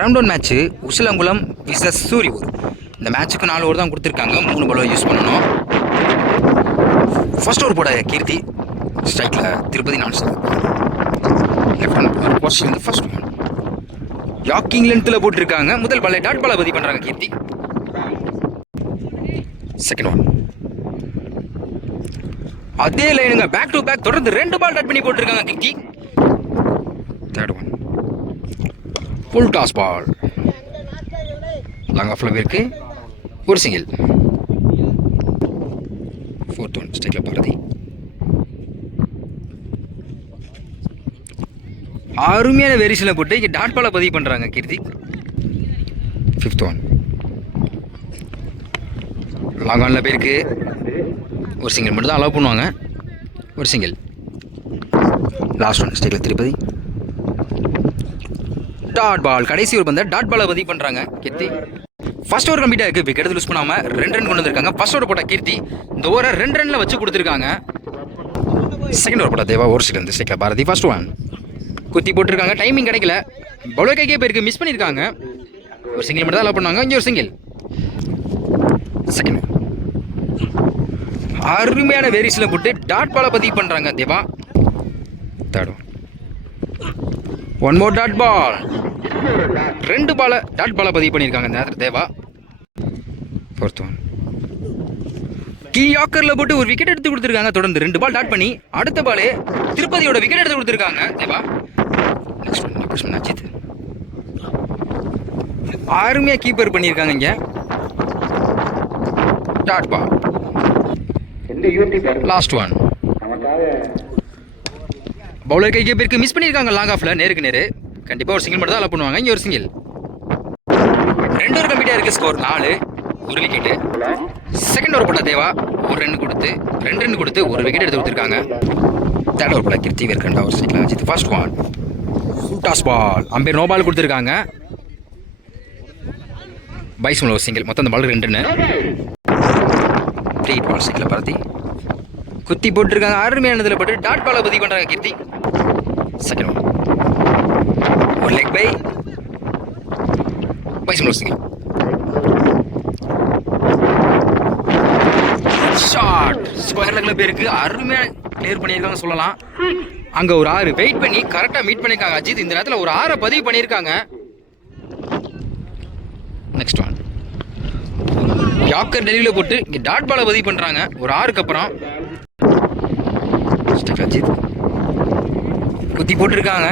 Round one match Usilankulam versus Suriyur. இந்த மேட்ச்சுக்கு 4 over தான் கொடுத்துருக்காங்க. 3 பால் யூஸ் பண்ணணும். ஃபர்ஸ்ட் ஓவர் போட கீர்த்தி, ஸ்ட்ரைக்கில் திருப்பதி நான் லெஃப்ட் ஹேண்ட் போஸ்ட் ஃபர்ஸ்ட் ஒன் யாக்கிங் லென்த்தில் போட்டிருக்காங்க. முதல் பாலை டாட் பாலை பதிவு பண்ணுறாங்க கீர்த்தி. செகண்ட் ஒன் அதே லைனுங்க, பேக் டு பேக் தொடர்ந்து 2 பால் டாட் பண்ணி போட்டிருக்காங்க Keerthi. Third one full toss ball long ஆஃப்ல இருக்கு, ஒரு சிங்கிள். ஃபோர்த் ஒன் ஸ்ட்ரைக்கில் பாரதி. அருமையான வேரியேஷனில் போட்டு இங்கே டாட் பாலை பதிவு பண்ணுறாங்க கீர்த்தி. ஃபிஃப்த் ஒன் லாங் ஆனில் போயிருக்கு, ஒரு சிங்கிள் மட்டும் தான் அலோவ் பண்ணுவாங்க, ஒரு சிங்கிள். லாஸ்ட் ஒன் ஸ்ட்ரைக்கில் திருப்பதி டாட் பால். கடைசி ஒரு பந்த டாட் பாலை பதிவு பண்ணுறாங்க கீர்த்தி. ஃபர்ஸ்ட் ஓவர் கம்ப்ளீட்டாக இருக்குது, விக்கெட் லூஸ் பண்ணாமல் 2 ரன் கொண்டு வந்திருக்காங்க. ஃபர்ஸ்ட் ஓவர் போட்ட கீர்த்தி இந்த ஓவரை 2 ரனில் வச்சு கொடுத்துருக்காங்க. செகண்ட் ஓவர் போட்ட தேவா, ஒரு சில இருந்து ஸ்ட்ரைக்கில் பாரதி. ஃபர்ஸ்ட் ஒன் குத்தி போட்டிருக்காங்க, டைமிங் கிடைக்கல, பவுலர் கைக்கே போயிருக்கு, மிஸ் பண்ணியிருக்காங்க. ஒரு சிங்கிள் மட்டும் தான் அலோவ் பண்ணுவாங்க, இங்கே ஒரு சிங்கிள். செகண்ட் அருமையான வேரியேஷனில் போட்டு டாட் பாலை பதிவு பண்ணுறாங்க Deva. Third one more dot ball, 2 பாலை டாட் பாலை பதிவு பண்ணியிருக்காங்க இந்த நேரத்தில் தேவா. ஃபோர்த் ஒன் கீ யாக்கரில் போட்டு ஒரு விக்கெட் எடுத்து கொடுத்துருக்காங்க. தொடர்ந்து 2 பால் டாட் பண்ணி அடுத்த பாலே திருப்பதியோட விக்கெட் எடுத்து கொடுத்துருக்காங்க தேவா. நெக்ஸ்ட் ஒன் அஜித், அருமையாக கீப்பர் பண்ணியிருக்காங்க இங்கே. Dot ball. Last one bowler கைக்கே பேருக்கு மிஸ் பண்ணியிருக்காங்க லாங் ஆஃப்ல, நேருக்கு நேரு. கண்டிப்பாக ஒரு சிங்கிள் மட்டும் தான் அலோவ் பண்ணுவாங்க, இங்கே ஒரு சிங்கிள். 2 ஓவர் கம்ப்ளீட்டாக இருக்குது, ஸ்கோர் 4, ஒரு விக்கெட்டு. செகண்ட் ஓவர் போட்ட தேவா 1 ரன் கொடுத்து 2 ரன் கொடுத்து ஒரு விக்கெட் எடுத்து கொடுத்துருக்காங்க. தேர்ட் ஓவர் போட கீர்த்தி வேர்க்கண்டா, ஒரு ஸ்ட்ரைக்கில் Ajith. First one toss ball, umpire no ball கொடுத்துருக்காங்க. பைஸ்மில் ஒரு சிங்கிள், மொத்தம் அந்த பால் 2 ரன்னு. 3 பால் ஸ்ட்ரைக்கில் பாரதி குத்தி போட்டிருக்காங்க. அருமையானதில் போட்டு டாட் பாலை பதிவு பண்ணுறாங்க கீர்த்தி. செகண்ட் ஒன் ஒரு லெக் பை பைஸ்மில் ஒரு சிங்கிள். ஷாட் ஸ்கொயர் லெக்ல பேருக்கு அருமையாக கிளியர் பண்ணியிருக்காங்க சொல்லலாம். அங்கே ஒரு 6 வெயிட் பண்ணி கரெக்டாக மீட் பண்ணியிருக்காங்க அஜித். இந்த நேரத்தில் ஒரு 6 பதிவு பண்ணியிருக்காங்க. நெக்ஸ்ட் ஒன் யாக்கர் டெலிவரியில் போட்டு இங்கே டாட் பாலை பதிவு பண்ணுறாங்க ஒரு 6க்கு அப்புறம். அஜித் குத்தி போட்டிருக்காங்க,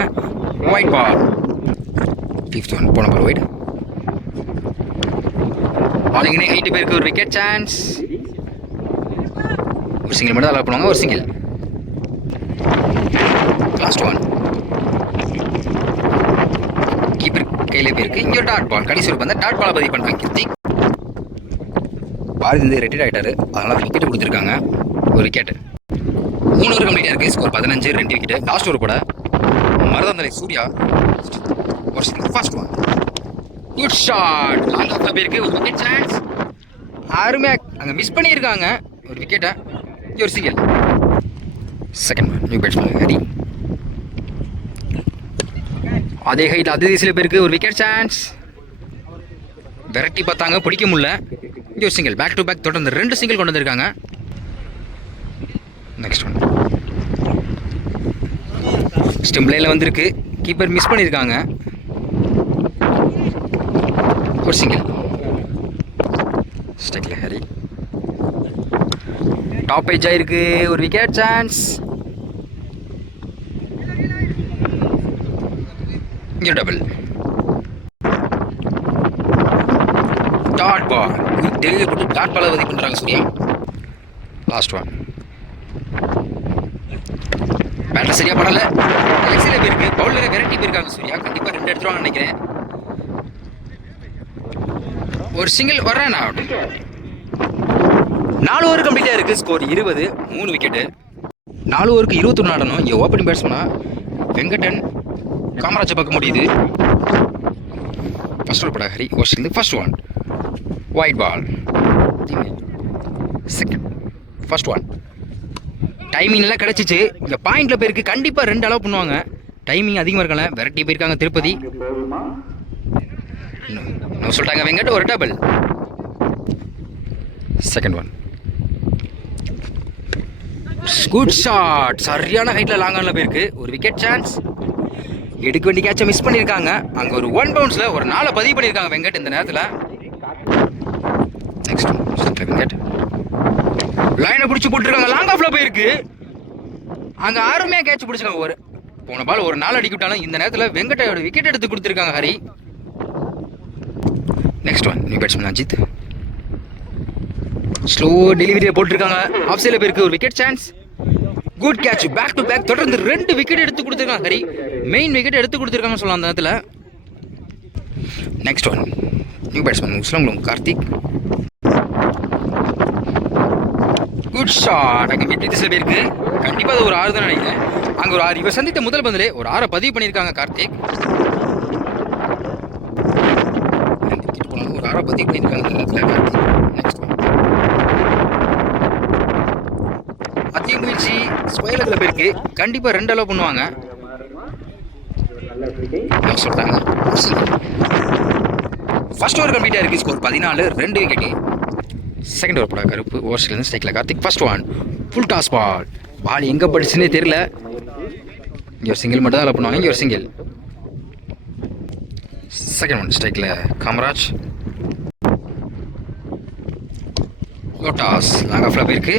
ஒயிட் பால். ஃபிஃப்த் ஒன் போன பால் ஒயிட். பாலிங்கே 8 பேருக்கு ஒரு விக்கெட் சான்ஸ், ஒரு சிங்கிள் மட்டும் அலோவ் பண்ணுவாங்க, ஒரு சிங்கிள். லாஸ்ட் ஒன் கீப்பர் கையிலே போயிருக்கு, இங்கே ஒரு டாட் பால். கடைசி ஒரு பந்த டாட் பாலை பதிவு பண்ணுறாங்க கீர்த்தி. பாரதி வந்து ரிட்டையர் ஆகிட்டாரு, அதனால் விக்கெட் கொடுத்துருக்காங்க, ஒரு விக்கெட். 3 ஓவர் கம்ப்ளீட்டாக இருக்குது, ஸ்கோர் 15, 2 விக்கெட். லாஸ்ட் ஓவர் போட மருதந்தலை சூர்யா, ஒரு single. First one good shot, long ஆஃப்ல போயிருக்கு, ஒரு விக்கெட் சான்ஸ். அருமையாக அங்கே மிஸ் பண்ணியிருக்காங்க ஒரு விக்கெட்டை, ஒரு single. Second one new batsman Hari, அதே ஹைட் அதே திசையில் போயிருக்கு, ஒரு விக்கெட் சான்ஸ். விரட்டி பார்த்தாங்க, பிடிக்க முடியல, இங்கே ஒரு சிங்கிள். பேக் டு பேக் தொடர்ந்து 2 சிங்கிள் கொண்டு வந்திருக்காங்க. நெக்ஸ்ட் ஒன் ஸ்டெம்ப்லேயில் வந்திருக்கு, கீப்பர் மிஸ் பண்ணியிருக்காங்க, ஒரு சிங்கிள். ஸ்ட்ரைக்கில் ஹரி டாப் ஏஜ் ஆயிருக்கு, ஒரு விக்கெட் சான்ஸ். இங்கே டபுள் டாட் பால். டெல்லியை போட்டு டாட் பாலை பதிவு பண்ணுறாங்க சூர்யா. லாஸ்ட் ஒன் பேட்டில் சரியா படலை, எலெக்ஷனில் போயிருக்கு, பவுலரை வெரைட்டி போயிருக்காங்க சூர்யா. கண்டிப்பாக 2 எடுத்துருவாங்கன்னு நினைக்கிறேன். ஒரு சிங்கிள், ஒரு ரன் அவுட். 4 ஓவர் கம்ப்ளீட்டாக இருக்குது, ஸ்கோர் 20, 3 விக்கெட்டு. 4 ஓவருக்கு 21 ஆடணும். இங்கே ஓப்பனிங் பேட்ஸ்மேனா வெங்கடன் காமராஜை பார்க்க முடியுது. ஃபர்ஸ்ட் ஓவர் பட ஹரி, ஒரு single. First one white ball. Second first one timing எல்லாம் கிடச்சிச்சு, இங்கே பாயிண்டில் போயிருக்கு, கண்டிப்பாக 2 அலோவ் பண்ணுவாங்க. டைமிங் அதிகமாக இருக்கல, விரட்டி போயிருக்காங்க திருப்பதி. இன்னும் சொல்லிட்டாங்க வெங்கட், ஒரு double. Second one. Good shot, சரியான ஹைட்டில் லாங் ஆனில் போயிருக்கு. ஒரு விக்கெட் சான்ஸ். எடுக்க வேண்டிய கேட்சை மிஸ் பண்ணியிருக்காங்க. அங்கே ஒரு 1 பவுன்ஸில் ஒரு 4 பதிவு பண்ணியிருக்காங்க வெங்கட் இந்த நேரத்தில். நெக்ஸ்ட் வெங்கட் லைனை பிடிச்சி போட்டுருக்காங்க. லாங் ஆஃப்ல போயிருக்கு. அங்கே அருமையாக கேட்ச் பிடிச்சிருக்காங்க. ஒரு போன பால் ஒரு 4 அடிக்க விட்டாலும் இந்த நேரத்தில் வெங்கட்டோட விக்கெட் எடுத்து கொடுத்துருக்காங்க Hari. Next one. New batsman Ajith. Slow டெலிவரியை போட்டிருக்காங்க. ஆஃப் சைடில் போயிருக்கு. ஒரு wicket chance. Good catch. Back to back தொடர்ந்து 2 விக்கெட் எடுத்து கொடுத்துருக்காங்க ஹரி. மெயின் விக்கெட் எடுத்து கொடுத்துருக்காங்கன்னு சொல்லலாம் அந்த நேரத்தில். Next one. New batsman Usilankulam Karthik. Good shot. அங்கே மிட் திசையில் போயிருக்கு. கண்டிப்பாக அது ஒரு 6 தான் நினைக்கிறேன். அங்கே ஒரு 6. இவர் சந்தித்த முதல் பந்திலே ஒரு 6 பதிவு பண்ணியிருக்காங்க கார்த்திக். விக்கெட் போனாலும் ஒரு 6 பதிவு பண்ணியிருக்காங்க இந்த நேரத்தில் கார்த்திக். Next one. அதிக முயற்சி ஸ்பைலத்தில் போயிருக்கு. கண்டிப்பாக 2 அலோவ் பண்ணுவாங்க சொல்லிட்டாங்க. ஃபர்ஸ்ட் ஓவர் கம்ப்ளீட்டாக இருக்குது. Score 14, 2 wicket. செகண்ட் ஓவர் போட கருப்பு. ஓவர்ஸ்லேருந்து ஸ்ட்ரைக்கில் Karthik. First one. Full toss ball. Ball எங்கே படிச்சுன்னே தெரியல. இங்கே ஒரு சிங்கிள் மட்டும் தான் அலோவ் பண்ணுவாங்க. இங்கே ஒரு சிங்கிள். Second one. ஸ்ட்ரைக்கில் காமராஜ். டாஸ் லாங் ஆஃப்ல போயிருக்கு.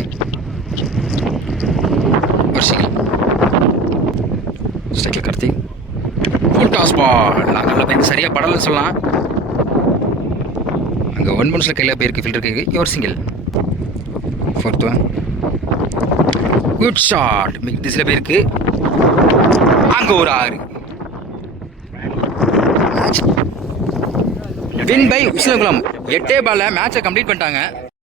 ஒரு சிங்கிள். ஸ்ட்ரைக்கில் Karthik. Full toss ball. Long ஆஃப்ல போயிருக்கு. சரியாக படலன்னு சொல்லலாம். அங்கே 1 பவுன்ஸில் கையில் போயிருக்கு ஃபீல்டருக்கு. ஒரு single. Fourth one. Good shot. Mid திசையில் போயிருக்கு. அங்கே ஒரு 6. Win by உஸ்லாங்குளம். 8 பால்ல மேட்சை கம்ப்ளீட் பண்ணிட்டாங்க.